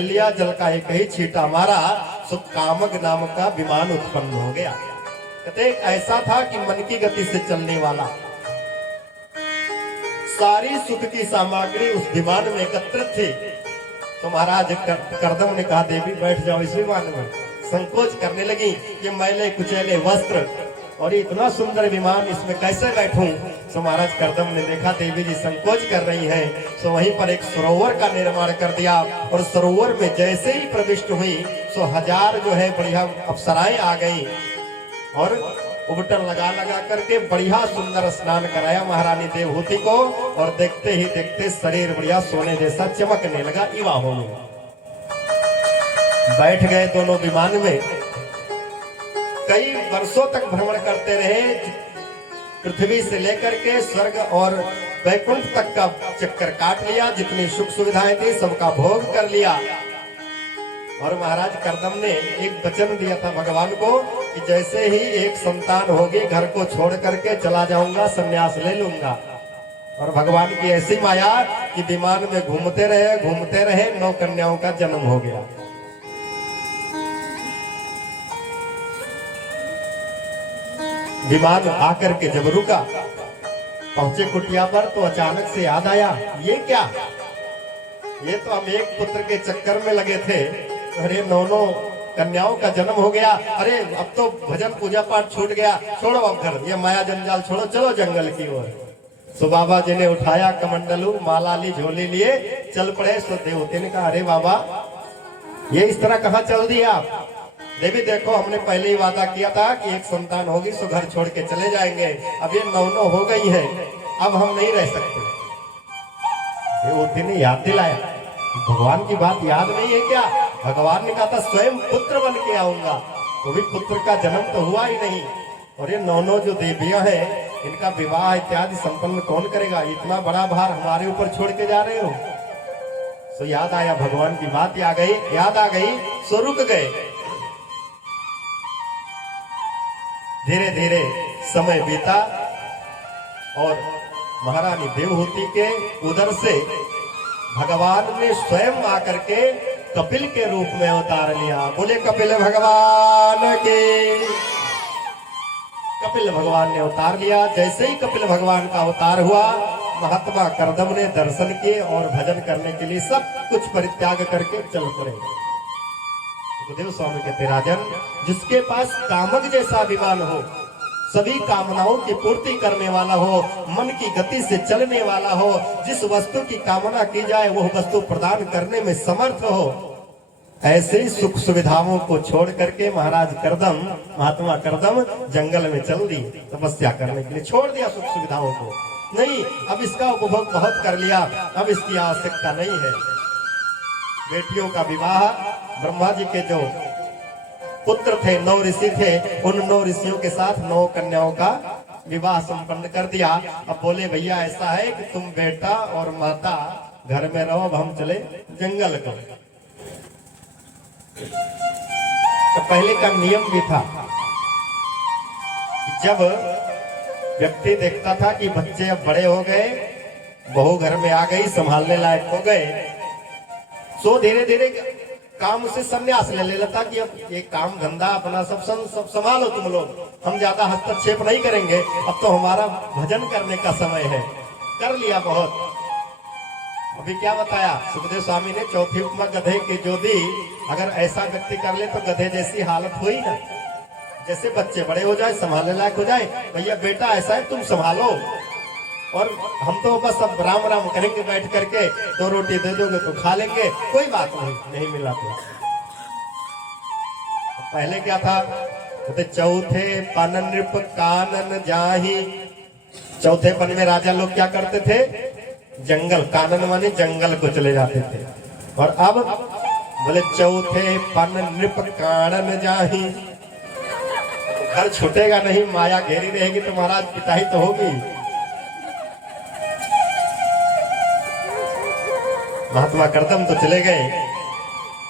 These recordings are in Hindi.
लिया, जल का एक ही छींटा मारा, सो कामक नाम का विमान उत्पन्न हो गया। कहते ऐसा था कि मन की गति से चलने वाला सारी सुख की सामग्री उस विमान में एकत्रित थी। तो महाराज करदम ने कहा, देवी बैठ जाओ इस विमान में। संकोच करने लगी कि मैले कुचैले वस्त्र और इतना सुंदर विमान, इसमें कैसे बैठूं। तो महाराज करदम ने देखा देवी जी संकोच कर रही हैं, तो वहीं पर एक सरोवर का निर्माण कर दिया। और सरोवर में जैसे ही प्रविष्ट हुई, सो हजार जो है बढ़िया अप्सराएं आ गई और उबटन लगा लगा करके बढ़िया सुंदर स्नान कराया महारानी देवहूति को। और देखते ही देखते शरीर बढ़िया सोने जैसा चमकने लगा, युवा हो गया। बैठ गए दोनों विमान में, कई वर्षों तक भ्रमण करते रहे। पृथ्वी से लेकर के स्वर्ग और वैकुंठ तक का चक्कर काट लिया। जितनी सुख सुविधाएं थी सबका भोग कर लिया। और महाराज करदम ने एक वचन दिया था भगवान को कि जैसे ही एक संतान होगी, घर को छोड़ करके चला जाऊंगा, संन्यास ले लूंगा। और भगवान की ऐसी माया कि विमान में घूमते रहे 9 कन्याओं का जन्म हो गया। विमान आकर के जब रुका, पहुंचे कुटिया पर, तो अचानक से याद आया, ये क्या, ये तो हम एक पुत्र के चक्कर में लगे थे। अरे 9 कन्याओं का जन्म हो गया। अरे अब तो भजन पूजा पाठ छूट गया, छोड़ो अब घर, ये माया जंजाल छोड़ो, चलो जंगल की ओर। सो बाबा जी ने उठाया कमंडलू, माला ली, झोली लिए, चल पड़े। सो देवते ने कहा, अरे बाबा ये इस तरह कहाँ चल दिया आप? देवी देखो, हमने पहले ही वादा किया था कि एक संतान होगी सो घर छोड़ के चले जाएंगे। अब ये 9 हो गई है, अब हम नहीं रह सकते। देवते ने याद दिलाया, भगवान की बात याद नहीं है क्या? भगवान ने कहा था स्वयं पुत्र बन के आऊंगा, तो भी पुत्र का जन्म तो हुआ ही नहीं। और ये 9 जो देवियां हैं, इनका विवाह इत्यादि संपन्न कौन करेगा? इतना बड़ा भार हमारे ऊपर छोड़ के जा रहे हो। सो याद आया, भगवान की बात याद आ गई, सो रुक गए। धीरे धीरे समय बीता और महारानी देवहूति के उदर से भगवान ने स्वयं आकर के कपिल के रूप में अवतार लिया। बोले कपिल भगवान के। कपिल भगवान ने अवतार लिया। जैसे ही कपिल भगवान का अवतार हुआ, महात्मा करदम ने दर्शन किए और भजन करने के लिए सब कुछ परित्याग करके चल पड़े। सुखदेव स्वामी कहते, राजन, जिसके पास कामक जैसा विमान हो, सभी कामनाओं की पूर्ति करने वाला हो, मन की गति से चलने वाला हो, जिस वस्तु की कामना की जाए वह वस्तु प्रदान करने में समर्थ हो, ऐसे ही सुख सुविधाओं को छोड़ करके महाराज करदम, महात्मा करदम जंगल में चल दी तपस्या करने के लिए। छोड़ दिया सुख सुविधाओं को, नहीं अब इसका उपभोग बहुत कर लिया, अब इसकी आवश्यकता नहीं है। बेटियों का विवाह, ब्रह्मा जी के जो पुत्र थे, 9 ऋषि थे, उन 9 ऋषियों के साथ 9 कन्याओं का विवाह संपन्न कर दिया। अब बोले भैया ऐसा है कि तुम बेटा और माता घर में रहो, अब हम चले जंगल को। तो पहले का नियम भी था कि जब व्यक्ति देखता था कि बच्चे अब बड़े हो गए, बहू घर में आ गई, संभालने लायक हो गए, सो धीरे धीरे काम से संन्यास ले लेता कि अब ये काम धंधा अपना सब संभालो तुम लोग, हम ज्यादा हस्तक्षेप नहीं करेंगे, अब तो हमारा भजन करने का समय है। कर लिया बहुत। अभी क्या बताया सुखदेव स्वामी ने, चौथी उपमा गधे की जो दी। अगर ऐसा व्यक्ति कर ले तो गधे जैसी हालत हुई ना। जैसे बच्चे बड़े हो जाए, संभालने लायक हो जाए, भैया बेटा ऐसा है तुम संभालो, और हम तो बस अब राम राम करेंगे बैठ करके, 2 रोटी दे दोगे तो खा लेंगे, कोई बात नहीं मिला तो। पहले क्या था, तो चौथे पन नृप कानन जाही। चौथे पन में राजा लोग क्या करते थे, जंगल, कानन माने जंगल को चले जाते थे। और अब बोले चौथे पन नृप कानन जाही, घर छूटेगा नहीं, माया घेरी रहेगी तो महाराज पिटाई तो होगी। महात्मा करदम तो चले गए।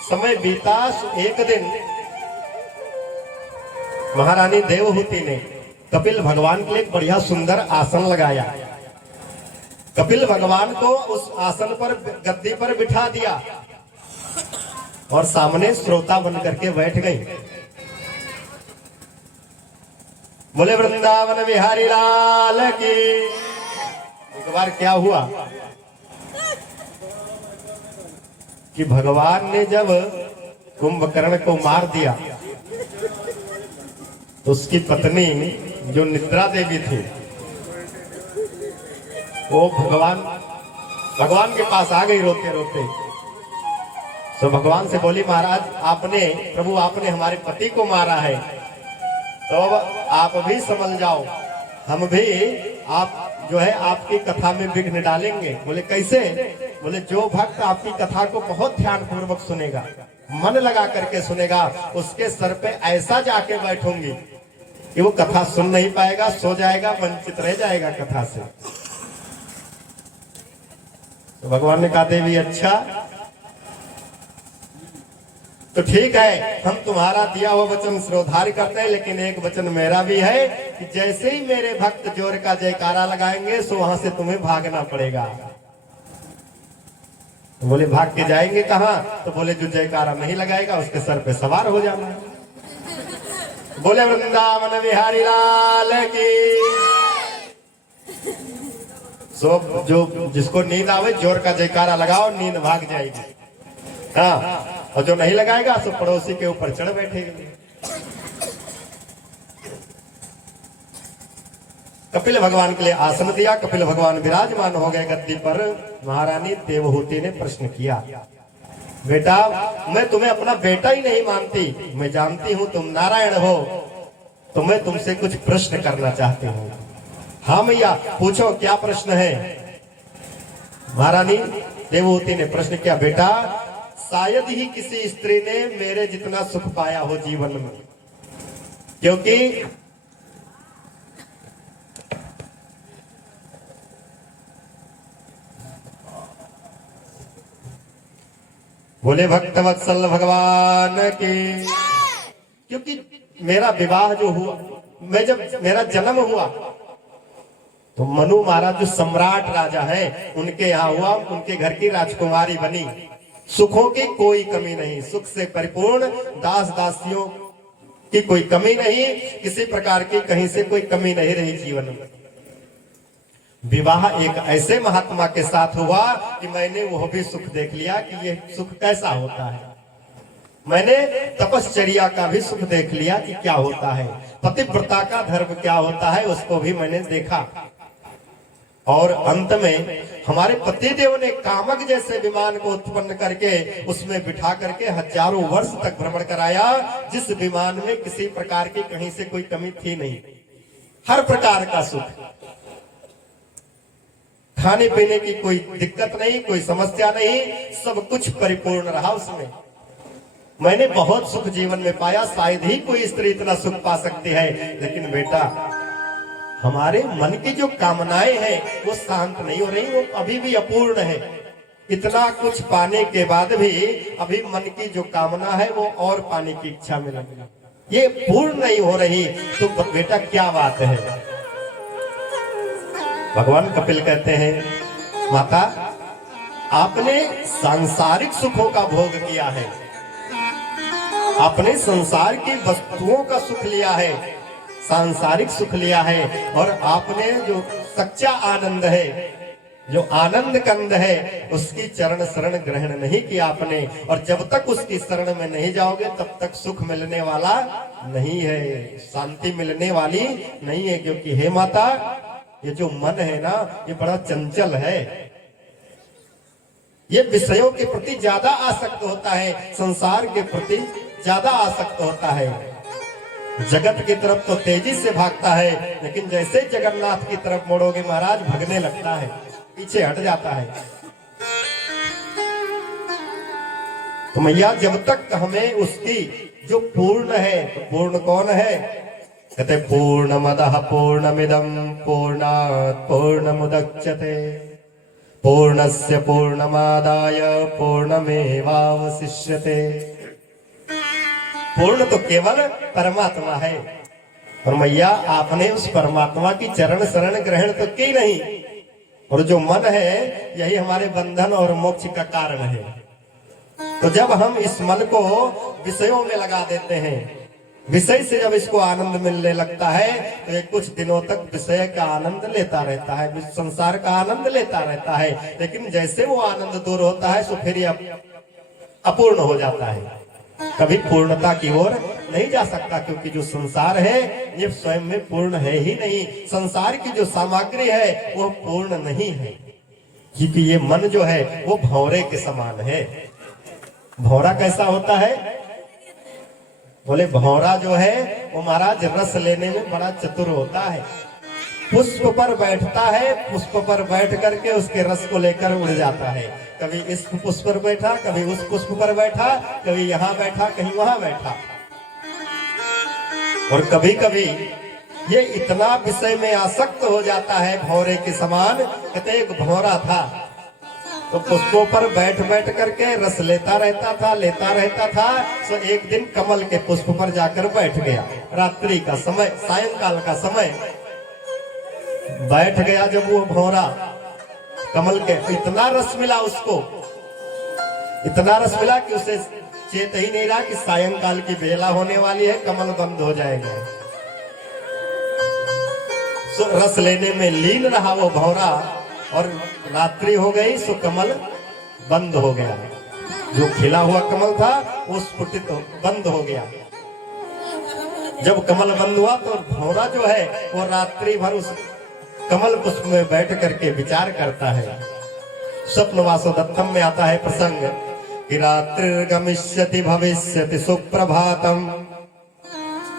समय बीता। एक दिन महारानी देवहूति ने कपिल भगवान के लिए एक बढ़िया सुंदर आसन लगाया। कपिल भगवान को उस आसन पर, गद्दी पर बिठा दिया। और सामने श्रोता बन करके बैठ गई। बोले वृंदावन बिहारी लाल की। एक बार क्या हुआ कि भगवान ने जब कुंभकर्ण को मार दिया तो उसकी पत्नी जो निद्रा देवी थी वो भगवान के पास आ गई रोते रोते। तो भगवान से बोली महाराज प्रभु आपने हमारे पति को मारा है, तो अब आप भी समझ जाओ, हम भी आप जो है आपकी कथा में विघ्न डालेंगे। बोले कैसे? बोले जो भक्त आपकी कथा को बहुत ध्यान पूर्वक सुनेगा, मन लगा करके सुनेगा, उसके सर पे ऐसा जाके बैठूंगी कि वो कथा सुन नहीं पाएगा, सो जाएगा, वंचित रह जाएगा कथा से। तो भगवान ने कहा देवी अच्छा तो ठीक है, हम तुम्हारा दिया हुआ वचन श्रोधार करते हैं, लेकिन एक वचन मेरा भी है कि जैसे ही मेरे भक्त जोर का जयकारा लगाएंगे सो वहां से तुम्हें भागना पड़ेगा। तो बोले भाग के जाएंगे कहां? तो बोले जो जयकारा नहीं लगाएगा उसके सर पे सवार हो जाना। बोले वृंदावन बिहारी लाल की। सो जो जिसको नींद आवे जोर का जयकारा लगाओ, नींद भाग जाएगी। हाँ, और जो नहीं लगाएगा तो पड़ोसी के ऊपर चढ़ बैठेगी। कपिल भगवान के लिए आसन दिया, कपिल भगवान विराजमान हो गए गद्दी पर। महारानी देवहूति ने प्रश्न किया, बेटा मैं तुम्हें अपना बेटा ही नहीं मानती, मैं जानती हूं तुम नारायण हो, तो मैं तुमसे कुछ प्रश्न करना चाहती हूँ। हाँ मैया पूछो क्या प्रश्न है? महारानी देवहूति ने प्रश्न किया, बेटा शायद ही किसी स्त्री ने मेरे जितना सुख पाया हो जीवन में, क्योंकि बोले भक्त वत्सल भगवान की। क्योंकि मेरा विवाह जो हुआ, मैं जब मेरा जन्म हुआ तो मनु महाराज जो सम्राट राजा हैं उनके यहाँ हुआ, उनके घर की राजकुमारी बनी, सुखों की कोई कमी नहीं, सुख से परिपूर्ण, दास दासियों की कोई कमी नहीं, किसी प्रकार की कहीं से कोई कमी नहीं रही जीवन में। विवाह एक ऐसे महात्मा के साथ हुआ कि मैंने वो भी सुख देख लिया कि ये सुख कैसा होता है। मैंने तपश्चर्या का भी सुख देख लिया कि क्या होता है, पतिव्रता का धर्म क्या होता है उसको भी मैंने देखा। और अंत में हमारे पतिदेव ने कामक जैसे विमान को उत्पन्न करके उसमें बिठा करके हजारों वर्ष तक भ्रमण कराया, जिस विमान में किसी प्रकार की कहीं से कोई कमी थी नहीं, हर प्रकार का सुख, खाने पीने की कोई दिक्कत नहीं, कोई समस्या नहीं, सब कुछ परिपूर्ण रहा उसमें। मैंने बहुत सुख जीवन में पाया, शायद ही कोई स्त्री इतना सुख पा सकती है। लेकिन बेटा हमारे मन की जो कामनाएं हैं वो शांत नहीं हो रही, वो अभी भी अपूर्ण है। इतना कुछ पाने के बाद भी अभी मन की जो कामना है वो और पाने की इच्छा में लगी, ये पूर्ण नहीं हो रही। तो बेटा क्या बात है? भगवान कपिल कहते हैं माता आपने सांसारिक सुखों का भोग किया है, आपने संसार की वस्तुओं का सुख लिया है, सांसारिक सुख लिया है, और आपने जो सच्चा आनंद है, जो आनंद कंद है, उसकी चरण शरण ग्रहण नहीं किया आपने। और जब तक उसकी शरण में नहीं जाओगे तब तक सुख मिलने वाला नहीं है, शांति मिलने वाली नहीं है। क्योंकि हे माता ये जो मन है ना ये बड़ा चंचल है, ये विषयों के प्रति ज्यादा आसक्त होता है, संसार के प्रति ज्यादा आसक्त होता है। जगत की तरफ तो तेजी से भागता है, लेकिन जैसे जगन्नाथ की तरफ मोड़ोगे महाराज भगने लगता है, पीछे हट जाता है। तो मैया जब तक हमें उसकी जो पूर्ण है, तो पूर्ण कौन है? कहते पूर्णमदः पूर्णमिदं पूर्णात् पूर्णमुदच्यते पूर्णस्य पूर्णमादाय पूर्णमेवावशिष्यते। पूर्ण तो केवल परमात्मा है, और मैया आपने उस परमात्मा की चरण शरण ग्रहण तो की नहीं, और जो मन है यही हमारे बंधन और मोक्ष का कारण है। तो जब हम इस मन को विषयों में लगा देते हैं, विषय से जब इसको आनंद मिलने लगता है, तो ये कुछ दिनों तक विषय का आनंद लेता रहता है, संसार का आनंद लेता रहता है। लेकिन जैसे वो आनंद दूर होता है, तो फिर ये अपूर्ण हो जाता है, कभी पूर्णता की ओर नहीं जा सकता। क्योंकि जो संसार है ये स्वयं में पूर्ण है ही नहीं। संसार की जो सामग्री है वो पूर्ण नहीं है, क्योंकि ये मन जो है वो भंवरे के समान है। भंवरा कैसा होता है? बोले भंवरा जो है वो महाराज रस लेने में बड़ा चतुर होता है। पुष्प पर बैठता है, पुष्प पर बैठ करके उसके रस को लेकर उड़ जाता है। कभी इस पुष्प पर बैठा, कभी उस पुष्प पर बैठा, कभी यहाँ बैठा, कहीं वहां बैठा। और कभी कभी ये इतना विषय में आसक्त हो जाता है भंवरे के समान। कहते एक भंवरा था, तो पुष्पों पर बैठ बैठ करके रस लेता रहता था। तो एक दिन कमल के पुष्प पर जाकर बैठ गया। रात्रि का समय, सायंकाल का समय बैठ गया। जब वो भंवरा कमल के, इतना रस मिला उसको, इतना रस मिला कि उसे चेत ही नहीं रहा कि सायंकाल की बेला होने वाली है, कमल बंद हो जाएगा। सो रस लेने में लीन रहा वो भंवरा, और रात्रि हो गई, सो कमल बंद हो गया। जो खिला हुआ कमल था वो स्फुटित बंद हो गया। जब कमल बंद हुआ तो भंवरा जो है वो रात्रि भर उस कमल पुष्प में बैठ करके विचार करता है। स्वप्न वासोदत्तम में आता है प्रसंग कि रात्रिर्गमिष्यति भविष्यति सुप्रभातम,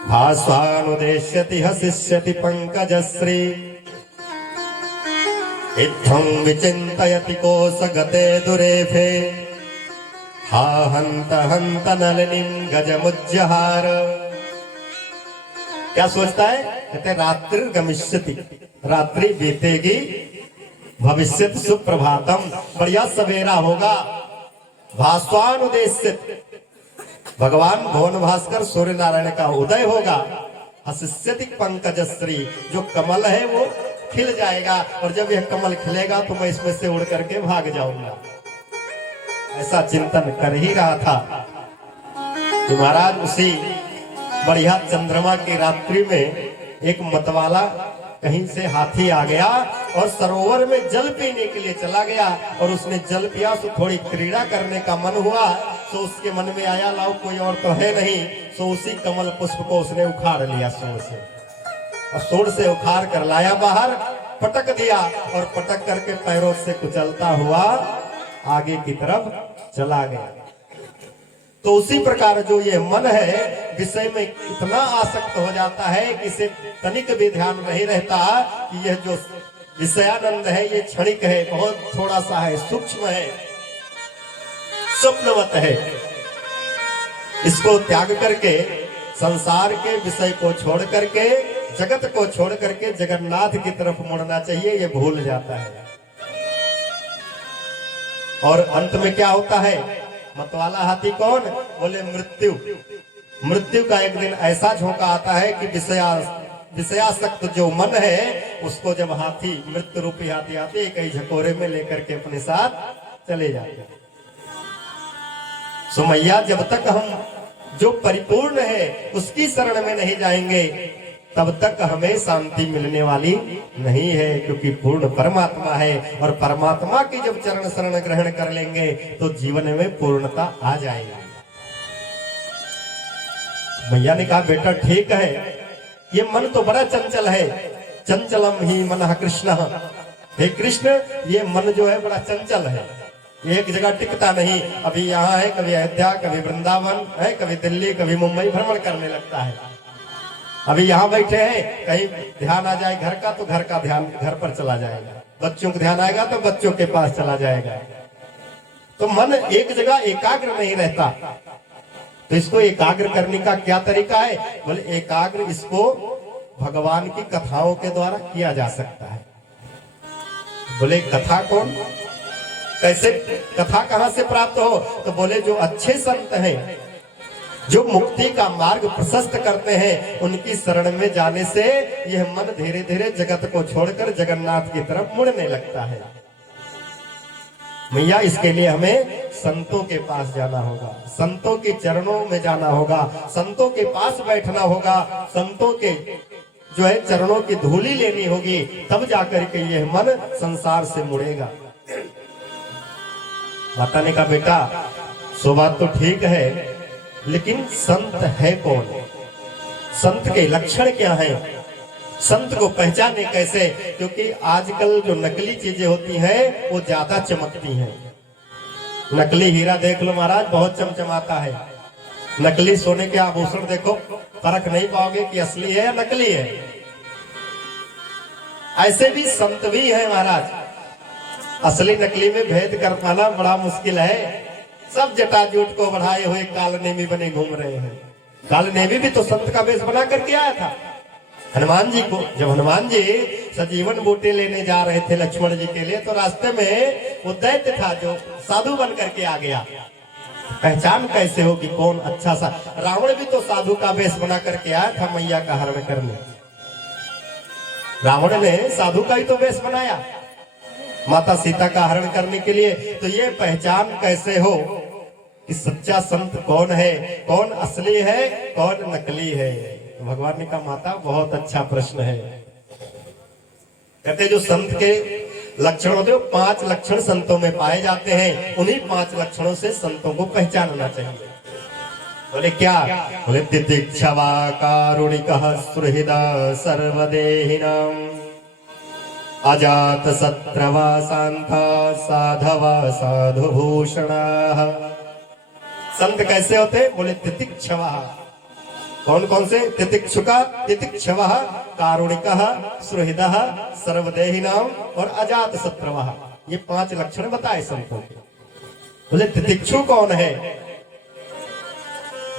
भास्वानुदेश्यति हसिष्यति पंकजश्री, इत्थं विचिन्तयति कोशगते दुरेफे, हा हंत हंत नलिनीं गजमुज्जहार। क्या सोचता है? कहते रात्रि गमिष्यति, रात्रि बीतेगी, भविष्यत सुप्रभातम, बढ़िया सवेरा होगा, भास्वानुदेश्यति, भगवान भुवन भास्कर सूर्य नारायण का उदय होगा, हसिष्यति पंकजश्री, जो कमल है वो खिल जाएगा, और जब यह कमल खिलेगा तो मैं इसमें से उड़ करके भाग जाऊंगा। ऐसा चिंतन कर ही रहा था कि महाराज उसी बढ़िया चंद्रमा की रात्रि में एक मतवाला कहीं से हाथी आ गया और सरोवर में जल पीने के लिए चला गया, और उसने जल पिया तो थोड़ी क्रीड़ा करने का मन हुआ। तो उसके मन में आया लाओ कोई और तो है नहीं, तो उसी कमल पुष्प को उसने उखाड़ लिया सूंड से, और सूंड से उखाड़ कर लाया बाहर, पटक दिया, और पटक करके पैरों से कुचलता हुआ आगे की तरफ चला गया। तो उसी प्रकार जो ये मन है विषय में इतना आसक्त हो जाता है कि इसे तनिक भी ध्यान नहीं रहता कि यह जो विषयानंद है ये क्षणिक है, बहुत थोड़ा सा है, सूक्ष्म है, स्वप्नवत है। इसको त्याग करके संसार के विषय को छोड़ करके, जगत को छोड़ करके जगन्नाथ की तरफ मुड़ना चाहिए, ये भूल जाता है। और अंत में क्या होता है? मतवाला हाथी कौन? बोले मृत्यु। मृत्यु का एक दिन ऐसा झोंका आता है कि विषयासक्त जो मन है उसको जब हाथी, मृत्यु रूपी हाथी आते कई झकोरे में लेकर के अपने साथ चले जाते। सुमैया जब तक हम जो परिपूर्ण है उसकी शरण में नहीं जाएंगे तब तक हमें शांति मिलने वाली नहीं है, क्योंकि पूर्ण परमात्मा है, और परमात्मा की जब चरण शरण ग्रहण कर लेंगे तो जीवन में पूर्णता आ जाएगी। मैया ने कहा बेटा ठीक है, ये मन तो बड़ा चंचल है, चंचलम ही मनः कृष्ण, हे कृष्ण ये मन जो है बड़ा चंचल है, एक जगह टिकता नहीं, अभी यहाँ है, कभी अयोध्या, कभी वृंदावन है, कभी दिल्ली, कभी मुंबई भ्रमण करने लगता है। अभी यहाँ बैठे हैं, कहीं ध्यान आ जाए घर का तो घर का ध्यान घर पर चला जाएगा, बच्चों का ध्यान आएगा तो बच्चों के पास चला जाएगा। तो मन एक जगह एकाग्र नहीं रहता। तो इसको एकाग्र करने का क्या तरीका है? बोले एकाग्र इसको भगवान की कथाओं के द्वारा किया जा सकता है। बोले कथा कौन, कैसे कथा कहां से प्राप्त हो? तो बोले जो अच्छे संत हैं, जो मुक्ति का मार्ग प्रशस्त करते हैं, उनकी शरण में जाने से यह मन धीरे धीरे जगत को छोड़कर जगन्नाथ की तरफ मुड़ने लगता है। मैया इसके लिए हमें संतों के पास जाना होगा, संतों के चरणों में जाना होगा, संतों के पास बैठना होगा, संतों के जो है चरणों की धूली लेनी होगी, तब जाकर के यह मन संसार से मुड़ेगा। माता ने कहा बेटा सो बात तो ठीक है, लेकिन संत है कौन, संत के लक्षण क्या हैं, संत को पहचाने कैसे? क्योंकि आजकल जो नकली चीजें होती हैं वो ज्यादा चमकती हैं। नकली हीरा देख लो महाराज, बहुत चमचमाता है। नकली सोने के आभूषण देखो, फर्क नहीं पाओगे कि असली है या नकली है। ऐसे भी संत भी है महाराज, असली नकली में भेद कर पाना बड़ा मुश्किल है। सब जटाजूट को बढ़ाए हुए कालनेमी बने घूम रहे हैं। कालनेमी भी तो संत का वेश बना करके आया था। हनुमान जी को, जब हनुमान जी सजीवन बूटे लेने जा रहे थे लक्ष्मण जी के लिए, तो रास्ते में वो दैत्य था जो साधु बन करके आ गया। पहचान कैसे होगी कौन अच्छा सा? रावण भी तो साधु का वेश बना करके आया था मैया का हरण करने। रावण ने साधु का ही तो वेश बनाया माता सीता का हरण करने के लिए। तो ये पहचान कैसे हो कि सच्चा संत कौन है, कौन असली है, कौन नकली है? भगवान ने कहा माता बहुत अच्छा प्रश्न है। कहते जो संत के लक्षण होते हैं 5 लक्षण संतों में पाए जाते हैं, उन्हीं 5 लक्षणों से संतों को पहचानना चाहिए। बोले क्या? बोले तितिक्षवा कारुणिकः सुहृदा सर्वदेहिनां अजात शत्रवा शांता साधवा साधुभूषणाः। संत कैसे होते? बोले तितिक्षवा। कौन कौन से? तितिक्षुका, तितिक्षवः, कारुणिकः, सुहृदः, सर्वदेहिनां और अजात शत्रवः। ये 5 लक्षण बताए संतों के। बोले तितिक्षु कौन है?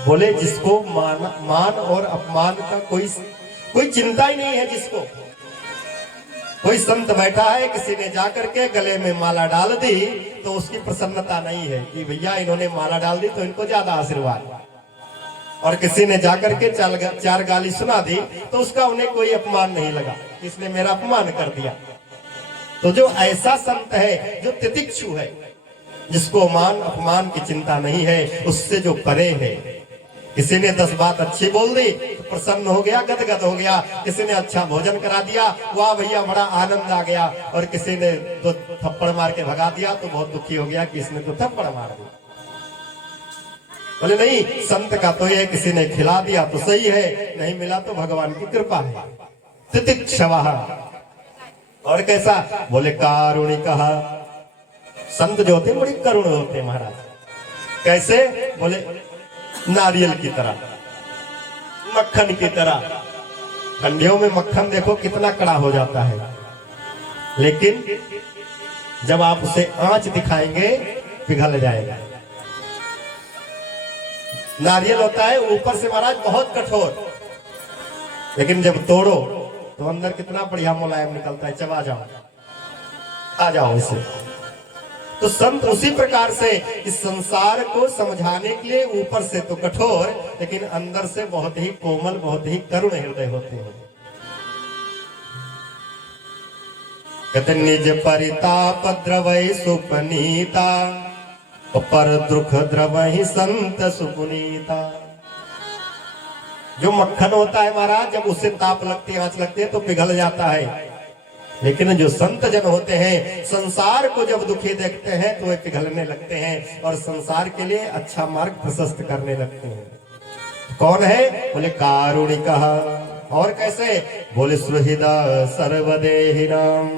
बोले जिसको मान और अपमान का कोई चिंता ही नहीं है। जिसको कोई संत बैठा है, किसी ने जाकर के गले में माला डाल दी तो उसकी प्रसन्नता नहीं है कि भैया इन्होंने माला डाल दी तो इनको ज्यादा आशीर्वाद, और किसी ने जाकर के 4 गाली सुना दी तो उसका उन्हें कोई अपमान नहीं लगा, इसने मेरा अपमान कर दिया। तो जो ऐसा संत है जो तितिक्षु है, जिसको मान अपमान की चिंता नहीं है, उससे जो परे है। किसी ने 10 बात अच्छी बोल दी तो प्रसन्न हो गया, गदगद हो गया। किसी ने अच्छा भोजन करा दिया, वाह भैया बड़ा आनंद आ गया। और किसी ने तो थप्पड़ मार के भगा दिया तो बहुत दुखी हो गया कि इसने तो थप्पड़ मार दिया। बोले नहीं, संत का तो ये किसी ने खिला दिया तो सही है, नहीं मिला तो भगवान की कृपा है। तितिक्षवः। और कैसा? बोले कारुणिकः। संत जो होते बड़े करुण होते महाराज। कैसे? बोले नारियल की तरह, मक्खन की तरह। ठंडियों में मक्खन देखो कितना कड़ा हो जाता है, लेकिन जब आप उसे आंच दिखाएंगे पिघल जाएगा। नारियल होता है ऊपर से महाराज बहुत कठोर, लेकिन जब तोड़ो तो अंदर कितना बढ़िया मुलायम निकलता है। चबा जाओ, आ जाओ इसे। तो संत उसी प्रकार से इस संसार को समझाने के लिए ऊपर से तो कठोर, लेकिन अंदर से बहुत ही कोमल, बहुत ही करुण हृदय होते हैं। कहते निज परिताप द्रवै सुपनीता, पर दुख द्रवहि संत सुपुनीता। जो मक्खन होता है महाराज, जब उसे ताप लगती है, आंच लगती है तो पिघल जाता है। लेकिन जो संत जन होते हैं, संसार को जब दुखी देखते हैं तो वे पिघलने लगते हैं और संसार के लिए अच्छा मार्ग प्रशस्त करने लगते हैं। कौन है? बोले कारुणिकः। और कैसे? बोले सुहृदा सर्वदेहिनां।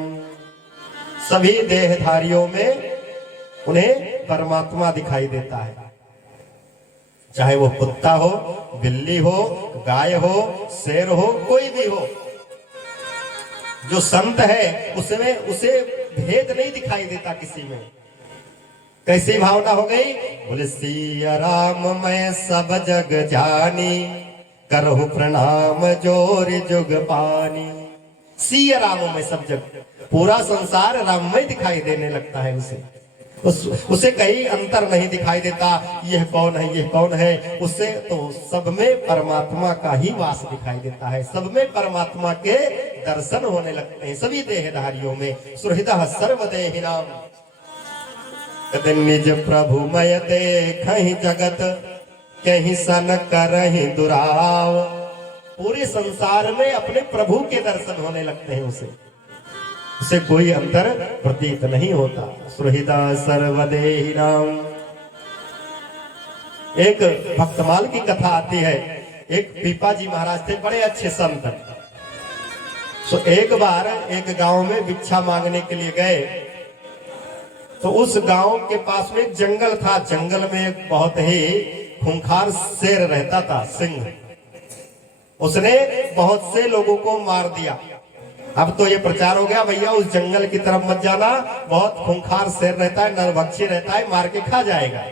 सभी देहधारियों में उन्हें परमात्मा दिखाई देता है, चाहे वो कुत्ता हो, बिल्ली हो, गाय हो, शेर हो, कोई भी हो। जो संत है उसमें उसे भेद नहीं दिखाई देता किसी में। कैसी भावना हो गई? बोले सिया राम मैं सब जग जानी, करहु प्रणाम जोर जुग पानी। सिया राम में सब जग, पूरा संसार राममय दिखाई देने लगता है उसे। उसे कहीं अंतर नहीं दिखाई देता, यह कौन है, यह कौन है। उसे तो सब में परमात्मा का ही वास दिखाई देता है, सब में परमात्मा के दर्शन होने लगते हैं, सभी देहधारियों में। सुहृदः सर्वदेहिनां। कद निज प्रभु मय देखहि जगत कहीं सन करहि दुराव। पूरे संसार में अपने प्रभु के दर्शन होने लगते हैं उसे कोई अंतर प्रतीत नहीं होता। सुहृदा सर्वदेहि राम। एक भक्तमाल की कथा आती है। एक पीपा जी महाराज थे, बड़े अच्छे संत। तो एक बार एक गांव में भिक्षा मांगने के लिए गए, तो उस गांव के पास में एक जंगल था। जंगल में एक बहुत ही खूंखार शेर रहता था, सिंह। उसने बहुत से लोगों को मार दिया। अब तो ये प्रचार हो गया, भैया उस जंगल की तरफ मत जाना, बहुत खूंखार शेर रहता है, नरभक्षी रहता है, मार के खा जाएगा।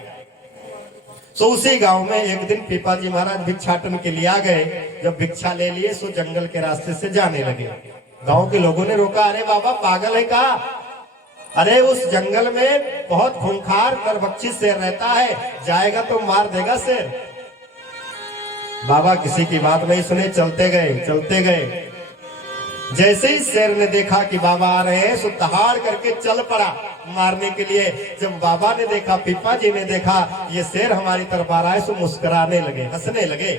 तो उसी गांव में एक दिन पीपा जी महाराज भिक्षाटन के लिए आ गए। जब भिक्षा ले लिए सो जंगल के रास्ते से जाने लगे। गांव के लोगों ने रोका, अरे बाबा पागल है का? अरे उस जंगल में बहुत खूंखार नरभक्षी शेर रहता है, जाएगा तो मार देगा शेर। बाबा किसी की बात नहीं सुने, चलते गए। जैसे ही शेर ने देखा कि बाबा आ रहे हैं, सो दहाड़ करके चल पड़ा मारने के लिए। जब बाबा ने देखा, पीपा जी ने देखा ये शेर हमारी तरफ आ रहा है, सो मुस्कुराने लगे, हंसने लगे।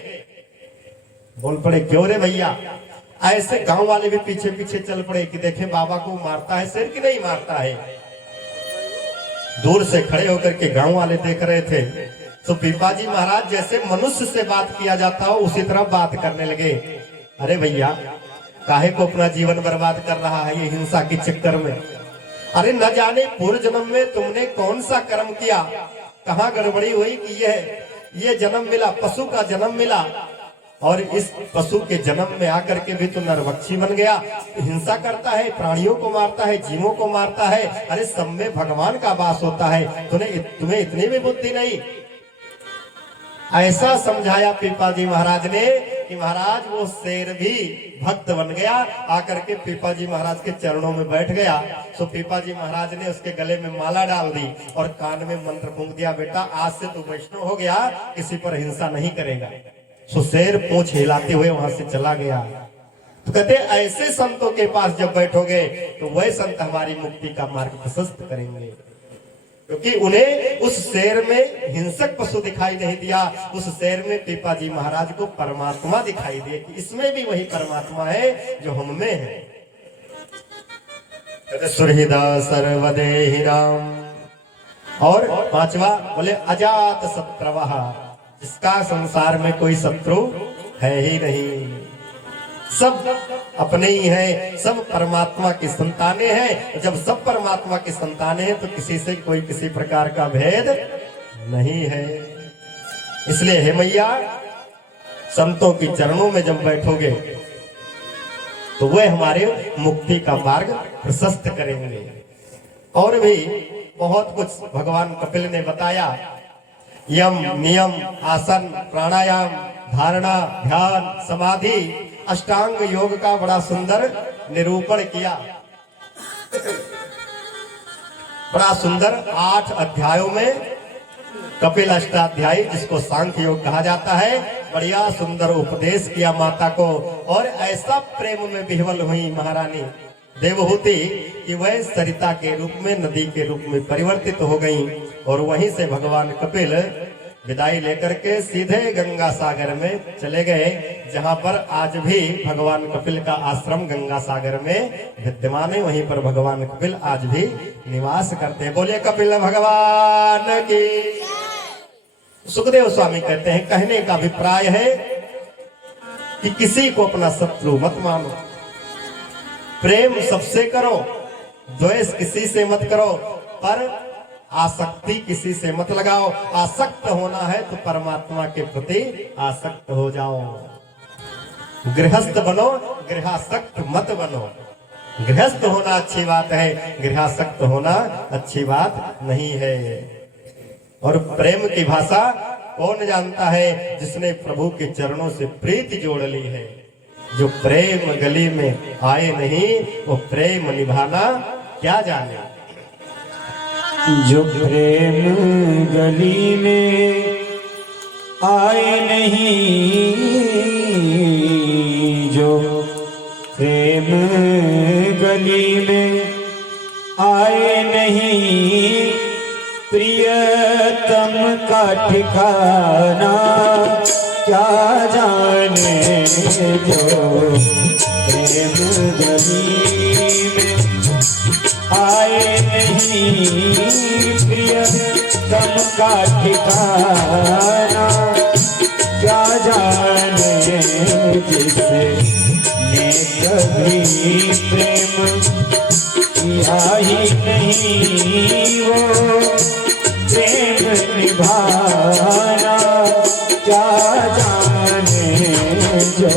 बोल पड़े, क्यों रे भैया? ऐसे गांव वाले भी पीछे पीछे चल पड़े कि देखे बाबा को मारता है शेर कि नहीं मारता है। दूर से खड़े होकर के गांव वाले देख रहे थे। तो पीपा जी महाराज जैसे मनुष्य से बात किया जाता हो उसी तरह बात करने लगे। अरे भैया, काहे को अपना जीवन बर्बाद कर रहा है ये हिंसा के चक्कर में? अरे न जाने पूर्व जन्म में तुमने कौन सा कर्म किया, कहाँ गड़बड़ी हुई कि ये जन्म मिला, पशु का जन्म मिला, और इस पशु के जन्म में आकर के भी तो नरभक्षी बन गया। हिंसा करता है, प्राणियों को मारता है, जीवों को मारता है। अरे सब में भगवान का वास होता है, तुम्हें इतनी भी बुद्धि नहीं। ऐसा समझाया पीपा जी महाराज ने कि महाराज वो शेर भी भक्त बन गया। आकर के पीपा जी महाराज के चरणों में बैठ गया। तो पीपा जी महाराज ने उसके गले में माला डाल दी और कान में मंत्र फूंक दिया, बेटा आज से तू वैष्णव हो गया, किसी पर हिंसा नहीं करेगा। तो शेर पूंछ हिलाते हुए वहां से चला गया। तो कहते ऐसे संतों के पास जब बैठोगे तो वह संत हमारी मुक्ति का मार्ग प्रशस्त करेंगे, क्योंकि उन्हें उस शेर में हिंसक पशु दिखाई नहीं दिया, उस शेर में पीपा जी महाराज को परमात्मा दिखाई दिए कि इसमें भी वही परमात्मा है जो हम में है। सुहृदा सर्वदेहि राम। और पांचवा बोले अजात शत्रवः, जिसका संसार में कोई शत्रु है ही नहीं, सब अपने ही हैं, सब परमात्मा की संतानें हैं। जब सब परमात्मा की संतानें हैं तो किसी से कोई किसी प्रकार का भेद नहीं है। इसलिए हे मैया, संतों की चरणों में जब बैठोगे तो वह हमारे मुक्ति का मार्ग प्रशस्त करेंगे। और भी बहुत कुछ भगवान कपिल ने बताया। यम, नियम, आसन, प्राणायाम, धारणा, ध्यान, समाधि, अष्टांग योग का बड़ा सुंदर निरूपण किया। बड़ा सुंदर 8 अध्यायों में कपिल अष्टाध्यायी, जिसको सांख्य योग कहा जाता है, बढ़िया सुंदर उपदेश किया माता को। और ऐसा प्रेम में विह्वल हुई महारानी देवहूति कि वह सरिता के रूप में, नदी के रूप में परिवर्तित हो गई। और वहीं से भगवान कपिल विदाई लेकर के सीधे गंगा सागर में चले गए, जहां पर आज भी भगवान कपिल का आश्रम गंगा सागर में विद्यमान है। वहीं पर भगवान कपिल आज भी निवास करते हैं। बोले कपिल भगवान की। सुखदेव स्वामी कहते हैं, कहने का अभिप्राय है कि किसी को अपना शत्रु मत मानो, प्रेम सबसे करो, द्वेष किसी से मत करो, पर आसक्ति किसी से मत लगाओ। आसक्त होना है तो परमात्मा के प्रति आसक्त हो जाओ। गृहस्थ बनो, गृहासक्त मत बनो। गृहस्थ होना अच्छी बात है, गृहासक्त होना अच्छी बात नहीं है। और प्रेम की भाषा कौन जानता है? जिसने प्रभु के चरणों से प्रीति जोड़ ली है। जो प्रेम गली में आए नहीं, वो प्रेम निभाना क्या जाने। जो प्रेम गली में आए नहीं, जो प्रेम गली में आए नहीं, का ठिकाना क्या जाने जो प्रेम गली में आए नहीं प्रियतम का ठिकाना क्या जाने जिसने कभी प्रेम किया ही नहीं वो प्रेम निभाना क्या जाने जो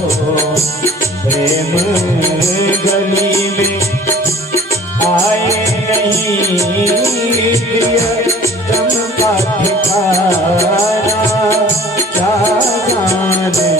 प्रेम गली में आए नहीं प्रियतम का ठिकाना क्या जाने।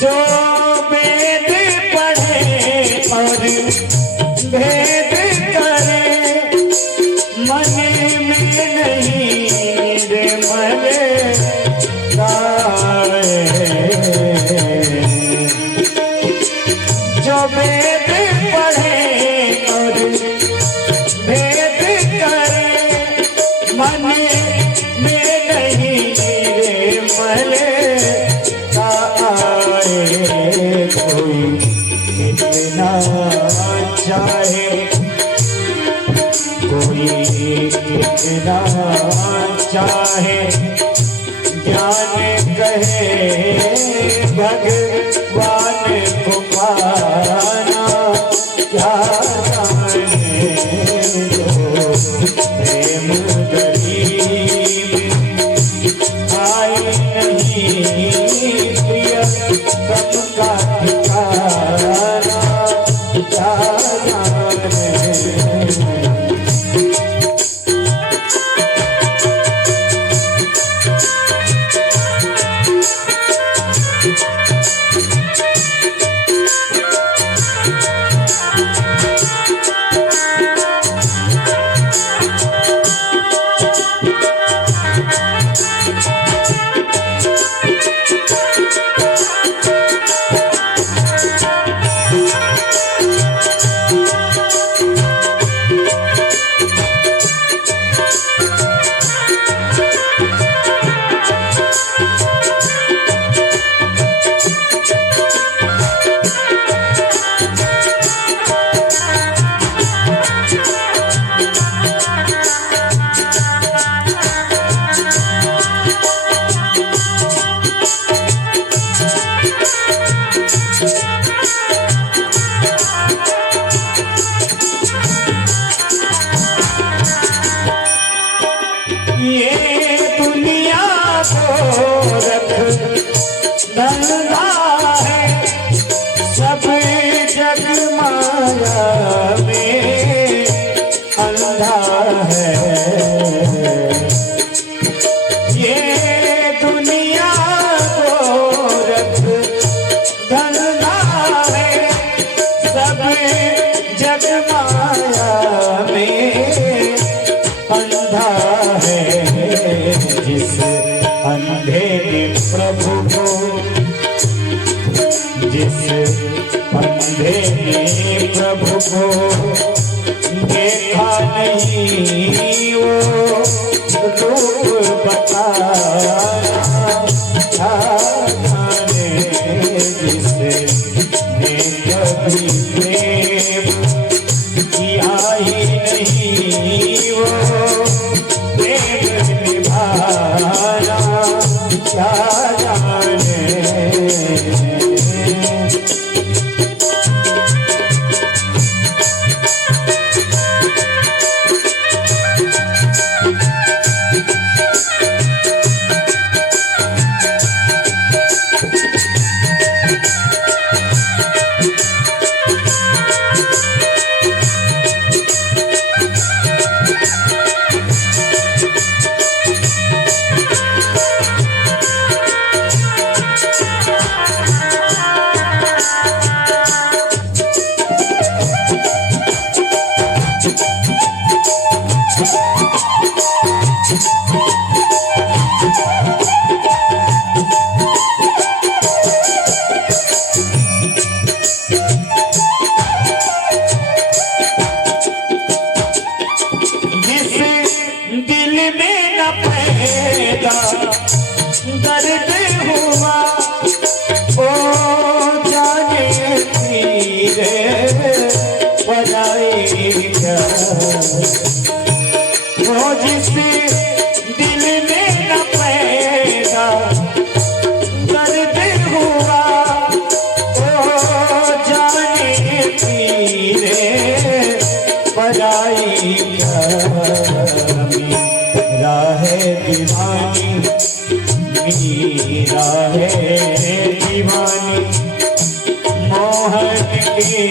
जो वेद पढ़े और भेद करे मन में नहीं रे मरे जो वेद पढ़े और भेद करे मन में नहीं रे मरे कोई कितना चाहे कोई कितना चाहे ज्ञान कहे भगवान को पाना क्या जाने जो प्रेम गली में आए नहीं प्रियतम का ठिकाना क्या जाने। धंधा है सब जग माया में अंधा है ये दुनिया गोरख धंधा है सब जग माया में अंधा है जिस अंधे ने प्रभु को जिस अंधे ने प्रभु को देखा नहीं वो रूप बताना जाने जिसने कभी प्रेम किया ही नहीं वो प्रेम निभाना क्या जाने। दर्द हुआ ओ जाने पीरे बजाए क्या वो जिस दिल में न पैदा दर्द हुआ ओ जाने पीरे बजाए क्या राह दीवानी मीरा है दीवानी मोहन के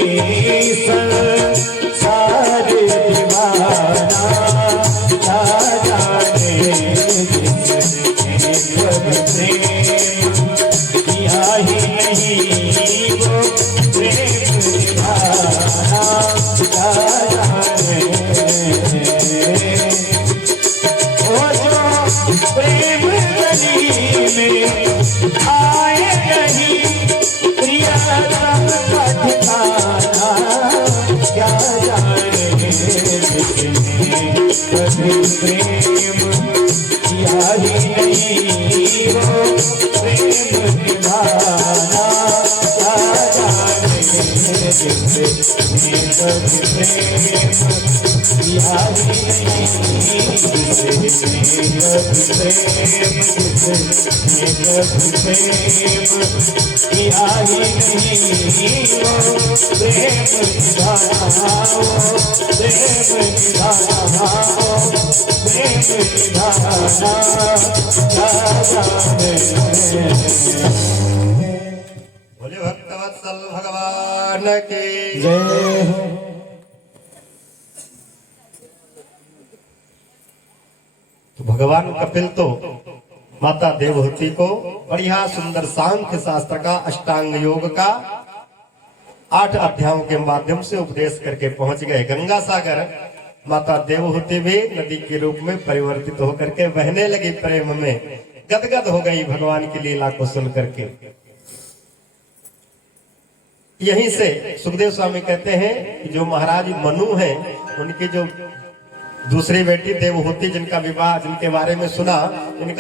संसार दीवाना क्या जाने जिसने कभी प्रेम किया ही नहीं वो प्रेम दीवाना क्या जाने वो जो प्रेम गली में आए नहीं प्रियतम का ठिकाना क्या जाने जिसने कभी प्रेम किया ही नहीं वो प्रेम निभाना क्या जाने जिसने कभी प्रेम किया ही नहीं जिसने कभी प्रेम किया ही नहीं वो प्रेम निभाना प्रेम निभाना प्रेम निभाना क्या जाने बोले भक्तवत्सल भगवान की जय हो। तो भगवान कपिल तो माता देवहूति को बढ़िया सुंदर सांख्य शास्त्र का अष्टांग योग का 8 अध्यायों के माध्यम से उपदेश करके पहुंच गए गंगा सागर। माता देवहूति भी नदी के रूप में परिवर्तित होकर के बहने लगी, प्रेम में गदगद हो गई भगवान की लीला को सुन करके। यहीं से सुखदेव स्वामी कहते हैं कि जो महाराज मनु हैं उनकी जो दूसरी बेटी देवहूति जिनका विवाह जिनके बारे में सुना, इनका